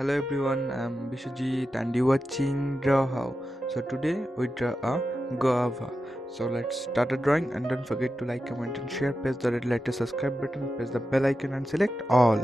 Hello everyone, I'm Biswajit and you watching Draw How. So today we draw a guava. So let's start a drawing and don't forget to like, comment and share. Press the red light to subscribe button, press the bell icon and select all.